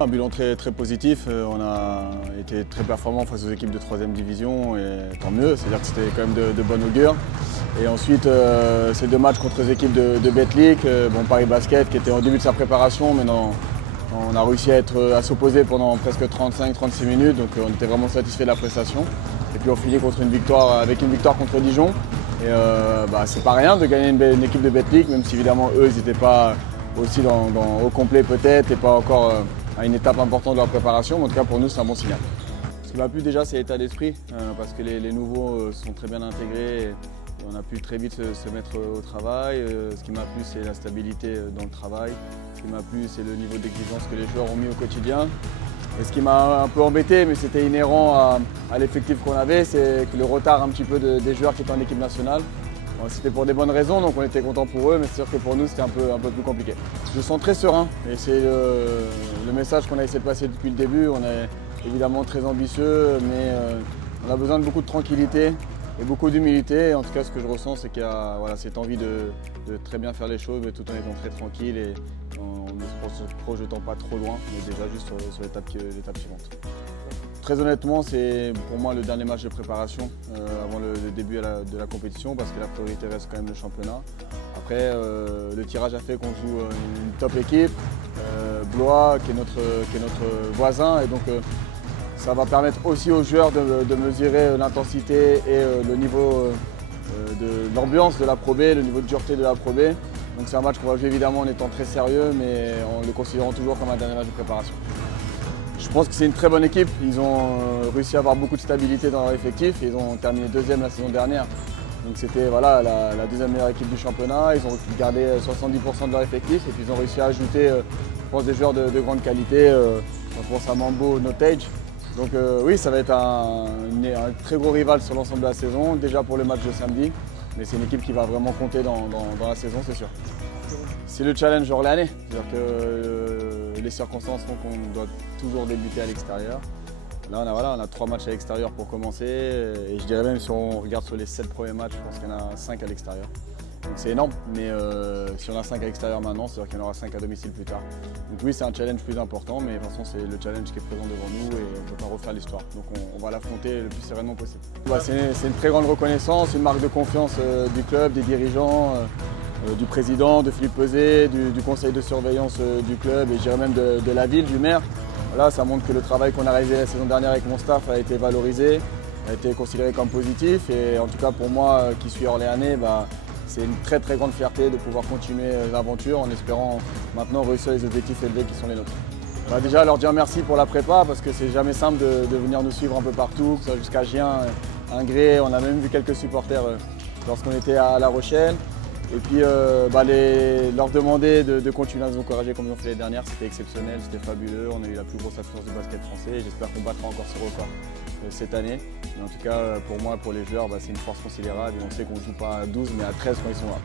Un bilan très positif, on a été très performant face aux équipes de 3e division et tant mieux, c'est-à-dire que c'était quand même de bon augure. Et ensuite, ces 2 matchs contre les équipes de Betclic, Paris Basket qui était au début de sa préparation, mais on a réussi à s'opposer pendant presque 35-36 minutes, donc on était vraiment satisfait de la prestation. Et puis on finit avec une victoire contre Dijon. Et c'est pas rien de gagner une équipe de Betclic, même si évidemment eux ils n'étaient pas aussi au complet peut-être et pas encore à une étape importante de leur préparation, mais en tout cas pour nous c'est un bon signal. Ce qui m'a plu déjà c'est l'état d'esprit, parce que les nouveaux sont très bien intégrés et on a pu très vite se mettre au travail. Ce qui m'a plu c'est la stabilité dans le travail, ce qui m'a plu c'est le niveau d'exigence que les joueurs ont mis au quotidien. Et ce qui m'a un peu embêté, mais c'était inhérent à l'effectif qu'on avait, c'est que le retard un petit peu des joueurs qui étaient en équipe nationale. C'était pour des bonnes raisons, donc on était content pour eux, mais c'est sûr que pour nous c'était un peu plus compliqué. Je me sens très serein et c'est le message qu'on a essayé de passer depuis le début. On est évidemment très ambitieux, mais on a besoin de beaucoup de tranquillité et beaucoup d'humilité. En tout cas, ce que je ressens, c'est qu'il y a cette envie de très bien faire les choses, mais tout en étant très tranquille et en ne se projetant pas trop loin, mais déjà juste sur l'étape suivante. Très honnêtement, c'est pour moi le dernier match de préparation avant le début de la compétition, parce que la priorité reste quand même le championnat. Après, le tirage a fait qu'on joue une top équipe, Blois qui est notre voisin, et donc ça va permettre aussi aux joueurs de mesurer l'intensité et le niveau de l'ambiance de la Pro B, le niveau de dureté de la Pro B. Donc c'est un match qu'on va jouer évidemment en étant très sérieux, mais en le considérant toujours comme un dernier match de préparation. Je pense que c'est une très bonne équipe. Ils ont réussi à avoir beaucoup de stabilité dans leur effectif. Ils ont terminé 2e la saison dernière. Donc c'était la 2e meilleure équipe du championnat. Ils ont gardé 70% de leur effectif et puis ils ont réussi à ajouter je pense, des joueurs de grande qualité. Je pense à Mambo, Notage. Donc oui, ça va être un très gros rival sur l'ensemble de la saison, déjà pour le match de samedi. Mais c'est une équipe qui va vraiment compter dans la saison, c'est sûr. C'est le challenge orléanais, c'est-à-dire que les circonstances font qu'on doit toujours débuter à l'extérieur. Là, on a 3 matchs à l'extérieur pour commencer, et je dirais même si on regarde sur les 7 premiers matchs, je pense qu'il y en a 5 à l'extérieur. Donc c'est énorme, mais si on a 5 à l'extérieur maintenant, c'est-à-dire qu'il y en aura 5 à domicile plus tard. Donc oui, c'est un challenge plus important, mais de toute façon, c'est le challenge qui est présent devant nous et on ne peut pas refaire l'histoire. Donc on va l'affronter le plus sereinement possible. C'est une très grande reconnaissance, une marque de confiance du club, des dirigeants, du président, de Philippe Peuzet, du conseil de surveillance du club et je dirais même de la ville, du maire. Voilà, ça montre que le travail qu'on a réalisé la saison dernière avec mon staff a été valorisé, a été considéré comme positif et en tout cas pour moi qui suis orléanais, c'est une très grande fierté de pouvoir continuer l'aventure en espérant maintenant réussir les objectifs élevés qui sont les nôtres. Déjà leur dire merci pour la prépa parce que c'est jamais simple de venir nous suivre un peu partout, que ce soit jusqu'à Gien, Ingré, on a même vu quelques supporters lorsqu'on était à La Rochelle. Et puis leur demander de continuer à nous encourager comme ils ont fait l'année dernière, c'était exceptionnel, c'était fabuleux. On a eu la plus grosse affluence du basket français et j'espère qu'on battra encore ce record cette année. Mais en tout cas, pour moi, pour les joueurs, c'est une force considérable et on sait qu'on ne joue pas à 12 mais à 13 quand ils sont là.